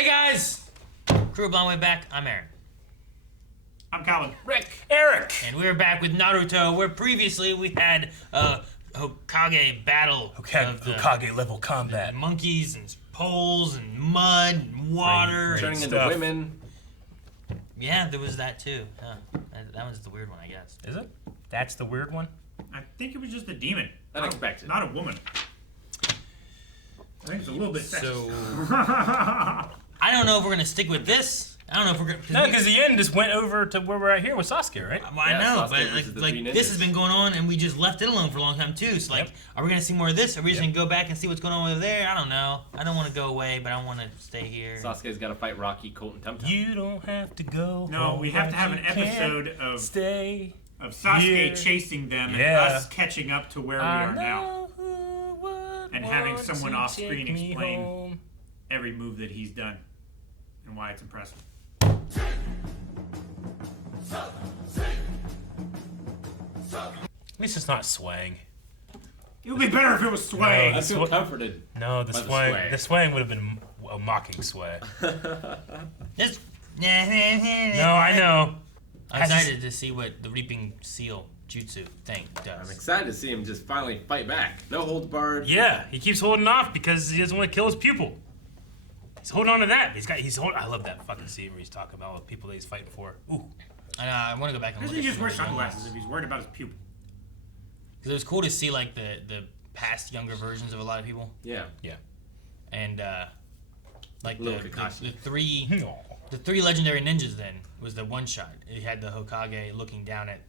Hey guys! Crew of Long Way Back, I'm Aaron. I'm Calvin. Rick. Eric. And we're back with Naruto, where previously we had Hokage battle. Hokage level combat. Monkeys and poles and mud and water. Turning into women. Yeah, there was that too. Huh. That was the weird one, I guess. Is it? That's the weird one? I think it was just a demon. Unexpected. Not a woman. I think it's a little bit sexist. So, I don't know if we're going to stick with this. I don't know if we're going to... No, because the end just went over to where we're at here with Sasuke, right? Well, I know, Sasuke but like this has been going on, and we just left it alone for a long time too. So like, are we gonna see more of this? Are we just gonna go back and see what's going on over there? I don't know. I don't want to go away, but I want to stay here. Sasuke's got to fight Rocky, Colt, and Tum-Tum. You don't have to go. No, we have to have an episode of Sasuke here. chasing them and us catching up to where we are now. And having someone off screen explain every move that he's done and why it's impressive. At least it's not swang. It would be better if it was swaying. I feel comforted. No, the by swang. The swang would have been a mocking sway. This. No, I know. I'm excited to see what the Reaping Seal Jutsu thing does. I'm excited to see him just finally fight back. No holds barred. Yeah, he keeps holding off because he doesn't want to kill his pupil. He's holding on to that. I love that fucking scene where he's talking about the people that he's fighting for. Ooh. I want to go back and Why look doesn't he at just wear sunglasses if he's worried about his pupil? Because it was cool to see like the past younger versions of a lot of people. Yeah. Yeah. And like the Kakashi. three legendary ninjas then was the one shot. It had the Hokage looking down at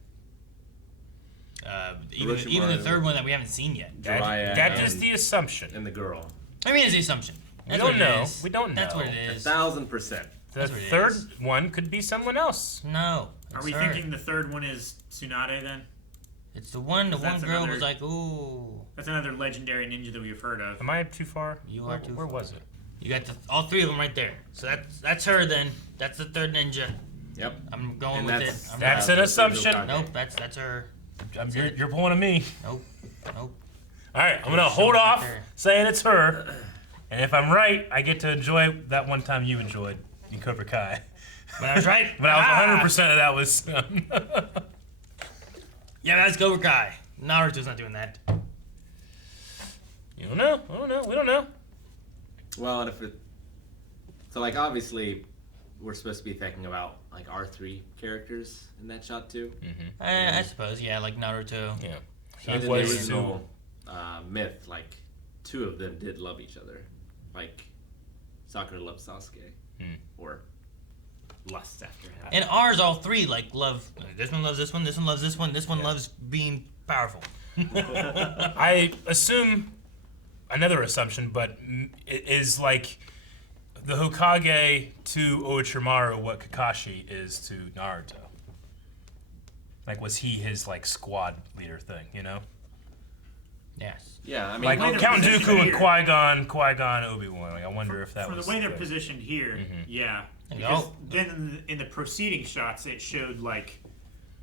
even the third one that we haven't seen yet. That is the assumption. And the girl. I mean, it's the assumption. We don't know. We don't know. That's what it is. 1,000%. The third one could be someone else. No. Are we thinking the third one is Tsunade then? It's the one girl was like, ooh. That's another legendary ninja that we've heard of. Am I too far? You are too far. far. Where was it? You got all three of them right there. So that's her then. That's the third ninja. Yep. I'm going And with that's- it. That's an assumption. Nope, that's her. You're pulling at me. Nope. All right, I'm gonna hold off saying it's her, and if I'm right, I get to enjoy that one time you enjoyed in Cobra Kai. But I was right. But I was 100% of that was. Yeah, that's Cobra Kai. Naruto's not doing that. You don't know. We don't know. Well, and if it... So, like, obviously, we're supposed to be thinking about, like, our three characters in that shot, too. I suppose, yeah, like Naruto. Yeah. And in the original myth, like, two of them did love each other. Like, Sakura loved Sasuke. Or lust after him. And ours, all three, like, love. This one loves this one, this one loves this one, this one loves being powerful. I assume another assumption, but it is like the Hokage to Orochimaru what Kakashi is to Naruto. Like, was he his like squad leader thing? You know? Yes. Yeah, I mean, Like Count Dooku and Qui-Gon, Obi-Wan. Like, I wonder if that was the way they're positioned here. Yeah. Because then in the preceding shots, it showed like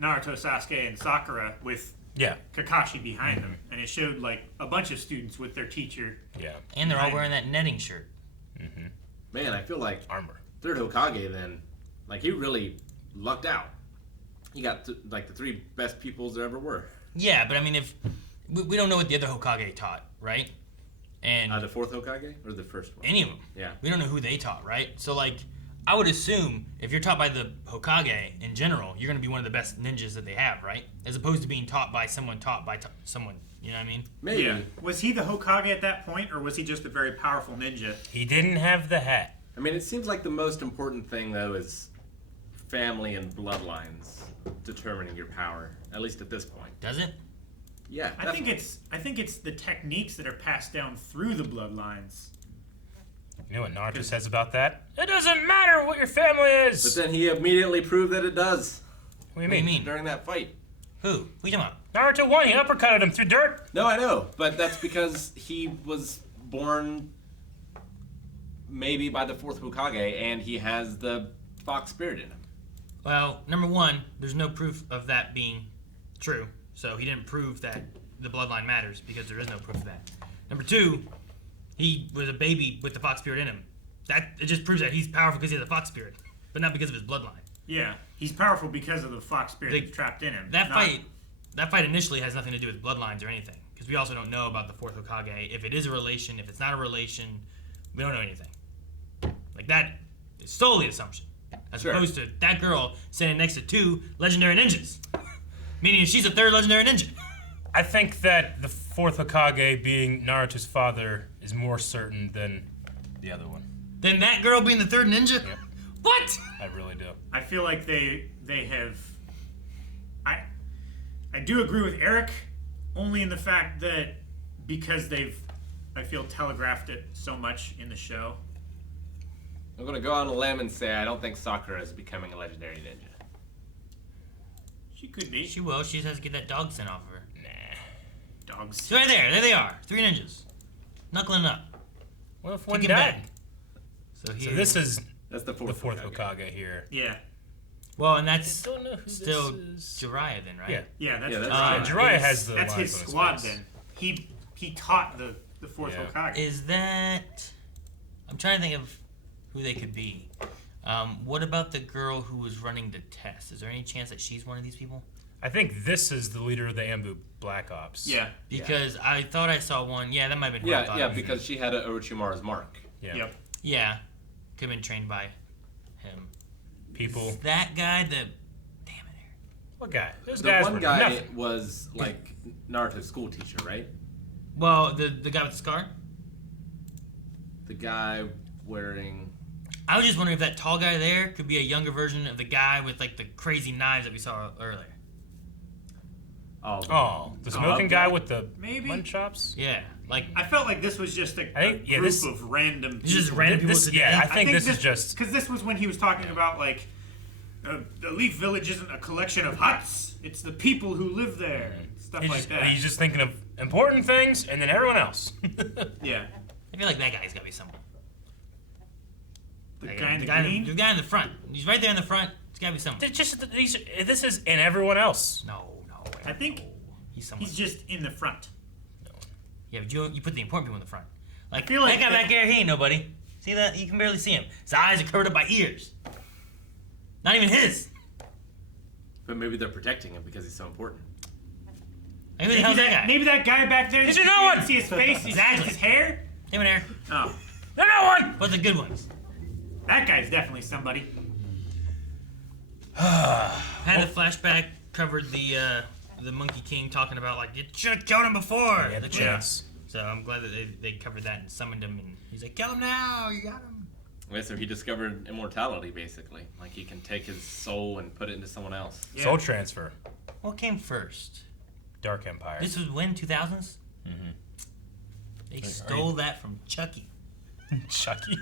Naruto, Sasuke, and Sakura with Kakashi behind them, and it showed like a bunch of students with their teacher. Yeah. And they're all wearing that netting shirt. Man, I feel like armor. Third Hokage then, like he really lucked out. He got like the three best pupils there ever were. Yeah, but I mean, if we don't know what the other Hokage taught, right? And the fourth Hokage or the first one? Any of them. Yeah. We don't know who they taught, right? So like, I would assume if you're taught by the Hokage in general, you're going to be one of the best ninjas that they have, right? As opposed to being taught by someone someone. You know what I mean? Maybe. Yeah. Was he the Hokage at that point, or was he just a very powerful ninja? He didn't have the hat. I mean, it seems like the most important thing though is family and bloodlines determining your power. At least at this point. Does it? Yeah. I think it's the techniques that are passed down through the bloodlines. You know what Naruto says about that? It doesn't matter what your family is! But then he immediately proved that it does. What do you mean? During that fight. Who? Who you talking about? Naruto won. He uppercutted him through dirt. No, I know. But that's because he was born maybe by the fourth Hokage, and he has the fox spirit in him. Well, number one, there's no proof of that being true. So he didn't prove that the bloodline matters because there is no proof of that. Number two, he was a baby with the fox spirit in him. That it just proves that he's powerful because he has a fox spirit, but not because of his bloodline. Yeah, he's powerful because of the fox spirit that's trapped in him. That fight initially has nothing to do with bloodlines or anything, because we also don't know about the fourth Hokage. If it is a relation, if it's not a relation, we don't know anything. Like that is solely assumption, as opposed to that girl standing next to 2 legendary ninjas, meaning she's a 3rd legendary ninja. I think that the fourth Hokage being Naruto's father is more certain than the other one. Then that girl being the 3rd ninja? Yep. What? I really do. I feel like they have. I do agree with Eric, only in the fact that because I feel telegraphed it so much in the show. I'm gonna go on a limb and say I don't think Sakura is becoming a legendary ninja. She could be. She will. She just has to get that dog sent off of her. Nah. Dogs. So right there. There they are. 3 ninjas. Knuckling up. What if one Take it died? back. So this is That's the the fourth fourth Hokage. Hokage here. Yeah. Well, and that's I don't know who still this is. Jiraiya then, right? Yeah. Yeah, that's Jiraiya has the that's lines his on squad face. then. He taught the fourth Yeah. Hokage. Is that... I'm trying to think of who they could be. What about the girl who was running the test? Is there any chance that she's one of these people? I think this is the leader of the Ambu Black Ops. Yeah. Because I thought I saw one. Yeah, that might have been who I thought it was. Because she had Orochimaru's mark. Yeah. Yep. Yeah. Could have been trained by him. People. Is that guy the... Damn it, Eric. What guy? Those The guys one were guy nothing. was like Naruto's school teacher, right? Well, the guy with the scar? The guy wearing. I was just wondering if that tall guy there could be a younger version of the guy with like the crazy knives that we saw earlier. Oh, the smoking guy with the Maybe. munch chops? Yeah, like I felt like this was just a think- yeah, group this- of random people. it's just random people This, today. yeah, I think this is just... because this was when he was talking about like the Leaf Village isn't a collection of huts; it's the people who live there, and stuff like that. He's just thinking of important things and then everyone else. Yeah, I feel like that guy's got to be someone. the Like, guy in the guy, green. the guy in the front. He's right there in the front. It's got to be someone. This is in everyone else. No. I think he's someone. he's just in the front. Yeah, but you put the important people in the front. Like, feel like that guy that- back there, he ain't nobody. See that? You can barely see him. His eyes are covered up by ears. Not even his. But maybe they're protecting him because he's so important. Like, who the hell's that guy? Maybe that guy back there. Is you there no can't one? see his face. You Exactly. see his hair. Him and Eric. Oh, No, no one! But the good ones. that guy's definitely somebody. Had a flashback, covered the Monkey King talking about, like, you should have killed him before. He had the The chance. chance. So I'm glad that they covered that and summoned him. And he's like, kill him now. You got him. Okay, so he discovered immortality, basically. Like he can take his soul and put it into someone else. Yeah. Soul transfer. What came first? Dark Empire. This was when, 2000s? Mhm. They stole that from Chucky. Chucky.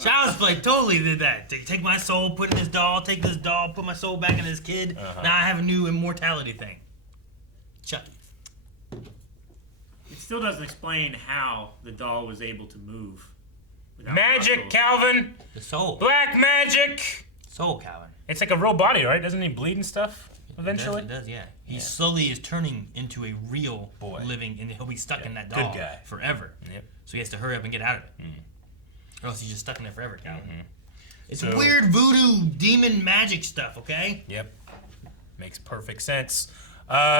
Child's Play totally did that. Take my soul, put it in this doll, take this doll, put my soul back in this kid. Now I have a new immortality thing. Chucky. It still doesn't explain how the doll was able to move. without Magic, muscles. Calvin! The soul. Black magic! Soul, Calvin. It's like a real body, right? Doesn't he bleed and stuff eventually? It does, yeah. He slowly is turning into a real Boy. living, and he'll be stuck in that Good doll guy. forever. Yep. So he has to hurry up and get out of it. Or else he's just stuck in there forever, Calvin. It's So- weird voodoo demon magic stuff, okay? Yep. Makes perfect sense.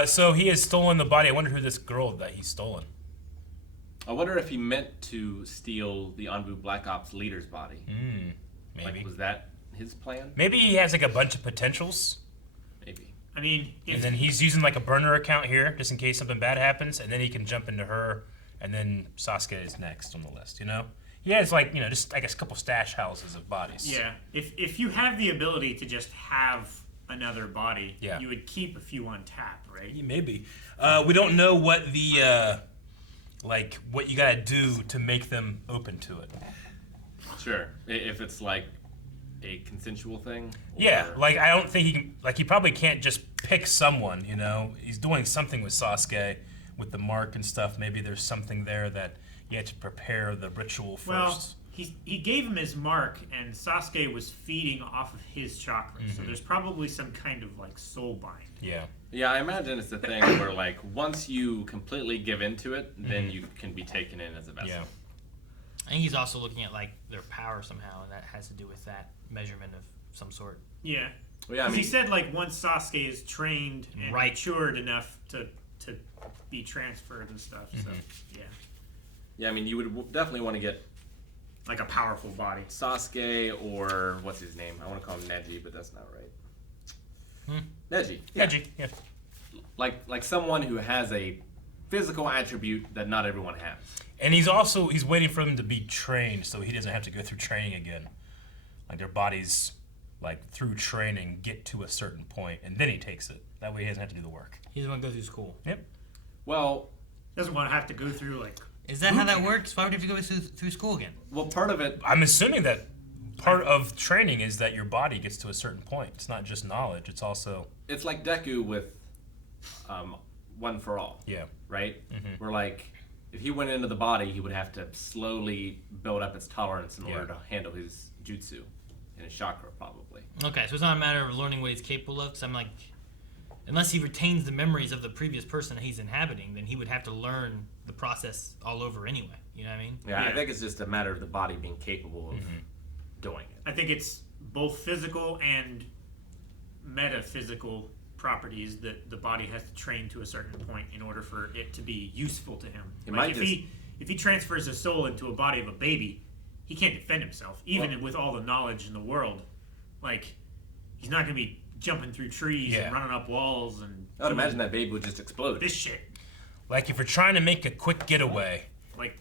So he has stolen the body. I wonder who this girl that he's stolen. I wonder if he meant to steal the Anbu Black Ops leader's body. Maybe. Like, was that his plan? Maybe he has like a bunch of potentials. Maybe. I mean, And if, then he's using like a burner account here just in case something bad happens. And then he can jump into her. And then Sasuke is next on the list, you know? He has like, you know, just I guess a couple stash houses of bodies. yeah, if you have the ability to just have another body, Yeah. you would keep a few on tap, right? Maybe. We don't know what the, like, what you gotta do to make them open to it. Sure. If it's like a consensual thing. Yeah, or- like, I don't think he can, like, he probably can't just pick someone, you know? He's doing something with Sasuke, with the mark and stuff. Maybe there's something there that you had to prepare the ritual first. Well, he gave him his mark, and Sasuke was feeding off of his chakra, so there's probably some kind of like soul bind. Yeah. Yeah, I imagine it's the thing where, like, once you completely give into it, then you can be taken in as a vessel. Yeah. I think he's also looking at like their power somehow, and that has to do with that measurement of some sort. Yeah. Well, yeah, I mean, he said like once Sasuke is trained and Right. matured enough to be transferred and stuff. So yeah, yeah, I mean, you would definitely want to get like a powerful body. Sasuke or what's his name? I want to call him Neji, but that's not right. Neji. Neji, yeah. Like someone who has a physical attribute that not everyone has. And he's waiting for them to be trained so he doesn't have to go through training again. Like their bodies, like through training, get to a certain point, and then he takes it. That way he doesn't have to do the work. He doesn't want to go through school. Yep. Well, Doesn't want to have to go through like. Is that how that works? Why would you have to go through school again? well, part of it. I'm assuming that part of training is that your body gets to a certain point. It's not just knowledge. It's also It's like Deku with One for All. yeah. Right? Where like if he went into the body, he would have to slowly build up its tolerance in order to handle his jutsu and his chakra, probably. Okay, so it's not a matter of learning what he's capable of. Because I'm like, unless he retains the memories of the previous person that he's inhabiting, then he would have to learn the process all over anyway. You know what I mean? Yeah, Yeah. I think it's just a matter of the body being capable of doing it. I think it's both physical and metaphysical properties that the body has to train to a certain point in order for it to be useful to him. It Like might if he transfers his soul into a body of a baby, he can't defend himself, even with all the knowledge in the world. Like he's not going to be jumping through trees and running up walls and. I would imagine that baby would just explode. This shit, Like if you're trying to make a quick getaway, like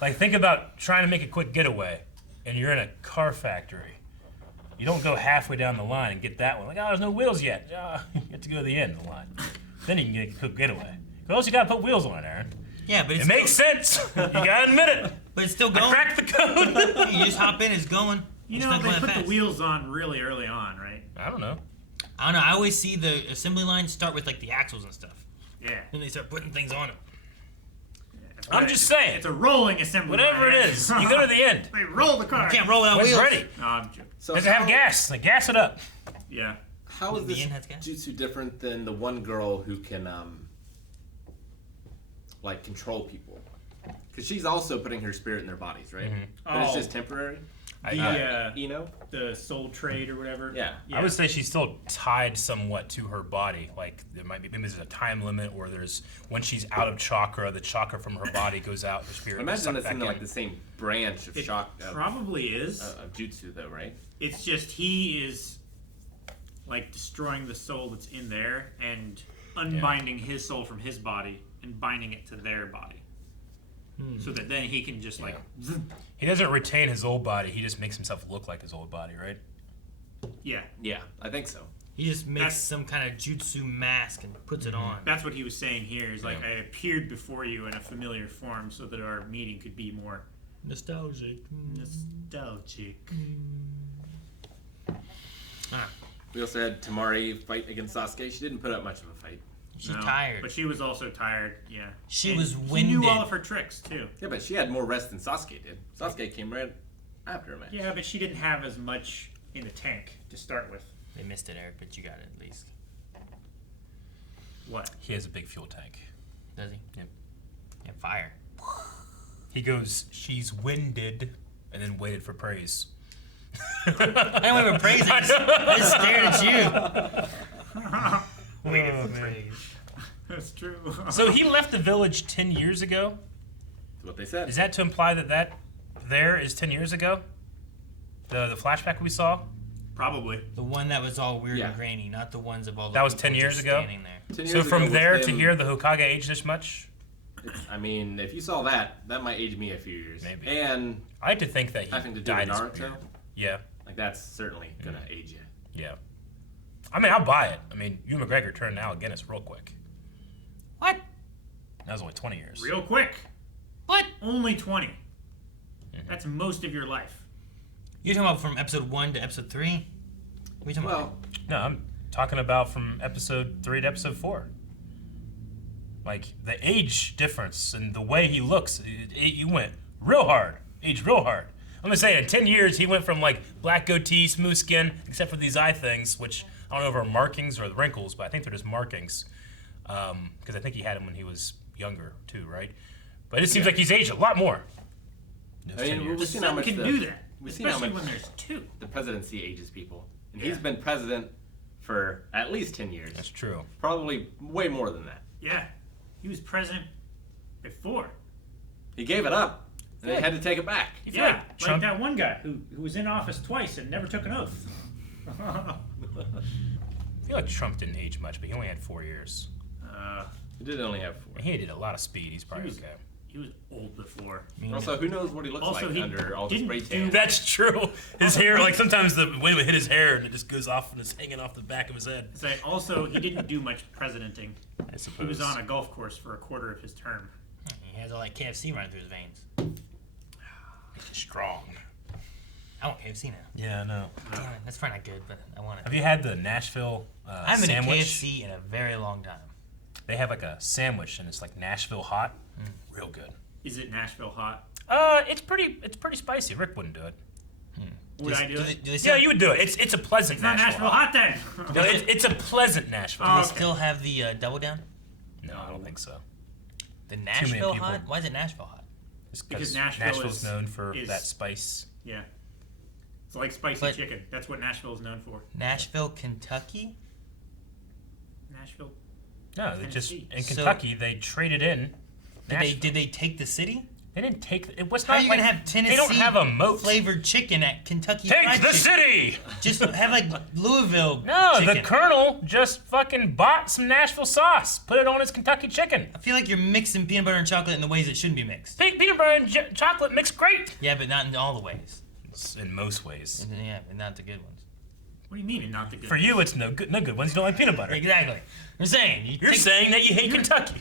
like think about trying to make a quick getaway, and you're in a car factory. You don't go halfway down the line and get that one. Like, oh, there's no wheels yet. You have to go to the end of the line. Then you can get a quick getaway. But also, you gotta put wheels on it, Aaron. Yeah, but it's It makes sense. You gotta admit it. but it's still I going. cracked the code. You just hop in, it's going. you It's know not they going put fast. the wheels on really early on, right? I don't know. I don't know. I always see the assembly line start with like the axles and stuff. Yeah. Then they start putting things on it. I'm just saying. It's a rolling assembly Whatever line. it is, you go to the end. They roll the car. You can't roll out When it's wheels. ready. No, I'm joking. So Does it have gas? Like, gas it up. Yeah. How is The this end has gas? jutsu different than the one girl who can like control people? Because she's also putting her spirit in their bodies, right? But it's Oh. just temporary. The soul trade or whatever. Yeah. I would say she's still tied somewhat to her body. Like there might be maybe there's a time limit, or there's when she's out of chakra, the chakra from her body goes out. Her spirit. I goes imagine sucked it's back in in. like the same branch of It chakra probably is. of jutsu, though, right? It's just he is like destroying the soul that's in there and unbinding his soul from his body and binding it to their body. So that then he can just like He doesn't retain his old body. He just makes himself look like his old body, right? yeah. Yeah, I think so. He just makes That's- some kind of jutsu mask and puts it on. That's what he was saying here. Is like I appeared before you in a familiar form so that our meeting could be more Nostalgic. nostalgic. We also had Tamari fight against Sasuke. She didn't put up much of a fight. She's No, tired. but she was also tired. Yeah, She And was He knew winded. all of her tricks too. Yeah, but she had more rest than Sasuke did. Sasuke came right after a match. Yeah, but she didn't have as much in the tank to start with. They missed it, Eric, but you got it at least. What? He has a big fuel tank. Does he? Yep. Yeah, fire. He goes, she's winded, and then waited for praise. I don't even praise it. I just stared at you. Waited for praise. That's true. So he left the village 10 years ago? That's what they said. Is that to imply that there is 10 years ago? The flashback we saw? Probably. The one that was all weird Yeah. and grainy, not the ones of all the That was people 10 years just ago? standing there. 10 So years from ago there was to him- here, the Hokage aged this much? I mean, if you saw that, that might age me a few years. Maybe. And I like to think that he having to do dyed with his Naruto, beard. Yeah, like that's certainly gonna age you. yeah. I mean, I'll buy it. I mean, Hugh McGregor turned Alec Guinness real quick. What? That was only 20 years. Real quick. What? Only 20. That's most of your life. You're talking about from episode 1 to episode 3? What are you talking about? Well, No, I'm talking about from episode 3 to episode 4. Like, the age difference and the way he looks, he went real hard. Aged real hard. I'm gonna say in 10 years, he went from like black goatee, smooth skin, except for these eye things, which I don't know if are markings or the wrinkles, but I think they're just markings. Because I think he had them when he was younger too, right? But it seems like he's aged a lot more. Those I 10 mean, years. The we've seen how son much can the, do that, we've seen how especially much when there's two. the presidency ages people, and Yeah. he's been president for at least 10 years. That's true. Probably way more than that. Yeah, he was president before. He gave it up, and they had to take it back. You feel Yeah, like like Trump, that one guy who was in office twice and never took an oath. I feel like Trump didn't age much, but he only had 4 years. He did only have 4. And he did a lot of speed. He's probably okay. He was old before. Also, who knows what he looks Also, like he under all the didn't spray do tan? That's true. His hair, like sometimes the wind would hit his hair and it just goes off and it's hanging off the back of his head. So also, he didn't do much presidenting. I suppose. He was on a golf course for a quarter of his term. He has all that KFC running through his veins. Strong. I want KFC now. Yeah, I know. Damn it, that's probably not good, but I want it. Have you had the Nashville I haven't been to sandwich? KFC in a very long time. They have like a sandwich and it's like Nashville hot. Real good. Is it Nashville hot? It's pretty spicy. Rick wouldn't do it. Would I do it? Do they Yeah, still, you would do it. It's a pleasant It's not Nashville hot then. No, it's a pleasant Nashville. do they Okay. still have the double down? No, I don't think so. The many Nashville people. hot? Why is it Nashville hot? It's Because Nashville's Nashville known for is- that spice. Yeah. It's like spicy But- chicken. That's what Nashville is known for. Nashville, Kentucky? Nashville. No, they just Tennessee. in So- Kentucky they traded in. Nashville. Did they take the city? They didn't take. It was How not are you like gonna have Tennessee they don't have a moat. flavored chicken at Kentucky Take Fried the Chicken? city. Just have like Louisville No, chicken. the Colonel just fucking bought some Nashville sauce, put it on his Kentucky chicken. I feel like you're mixing peanut butter and chocolate in the ways it shouldn't be mixed. Peanut butter and chocolate mix great. Yeah, but not in all the ways. In most ways. Yeah, but not the good ones. What do you mean, and not the good? For you, it's no good ones. You don't like peanut butter. Exactly. I'm saying You're saying that you hate Kentucky.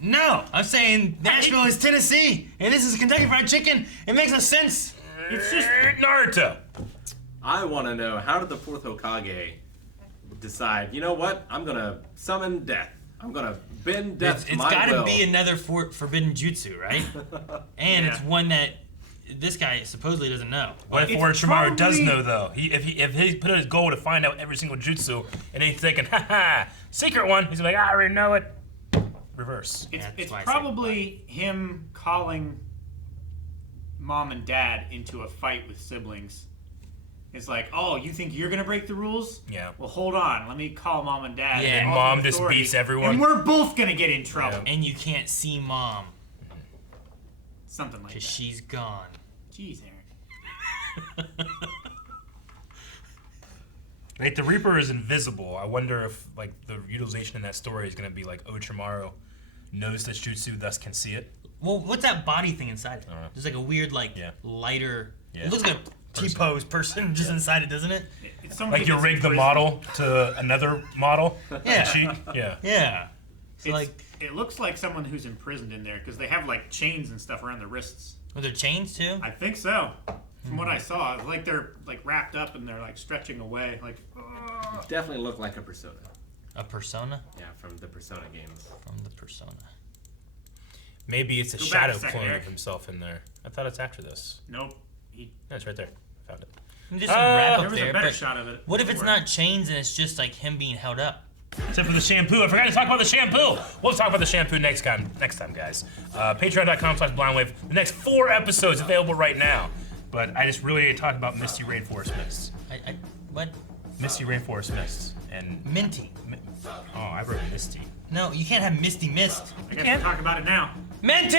no. I'm saying Nashville is Tennessee, and this is Kentucky Fried Chicken. It makes no sense. It's just Naruto. I want to know, how did the fourth Hokage decide, you know what, I'm going to summon death. I'm going to bend death to It's my got to will. be another forbidden jutsu, right? And Yeah. it's one that this guy supposedly doesn't know. What if It's Orochimaru does probably- know though? If he put it his goal to find out every single jutsu, and he's thinking, haha, secret one. He's like, I already know it. Reverse. It's, That's it's why I say probably him calling mom and dad into a fight with siblings. It's like, oh, you think you're gonna break the rules? Yeah. Well, hold on. Let me call mom and dad. Yeah. And all mom the just authority, beats everyone. and we're both gonna get in trouble. And you can't see mom Something like because that. she's gone. Jeez, Aaron. Like the Reaper is invisible. I wonder if like the utilization in that story is gonna be like Orochimaru knows this jutsu, thus can see it. Well, what's that body thing inside it? know. There's like a weird, like, Yeah. lighter. Yeah. It looks like a T-pose person just inside it, doesn't it? It's somebody Like you that's rig in the prison. model to another model. Yeah. Cheek. Yeah. Yeah. So It's, like, it looks like someone who's imprisoned in there because they have like chains and stuff around their wrists. were there chains too? I think so. From what I saw, it's like they're like wrapped up and they're like stretching away. Like, Definitely look like a Persona. A persona Yeah, from the Persona games. from the persona. Maybe it's a Go back shadow a second, clone Eric. of himself in there. I thought it's after this. nope. He, No, it's right there. I found it. There's some wrap there up was there, a better but shot of it. what if it's before. not chains and it's just like him being held up? Except for the shampoo. I forgot to talk about the shampoo. We'll talk about the shampoo next time, guys. Patreon.com/blindwave. The next 4 episodes available right now. But I just really talked about Misty Rainforest Mists. What? Misty Rainforest Mists. And, Minty. oh, I wrote Misty. No, you can't have Misty Mist. I guess we'll talk about it now. Minty!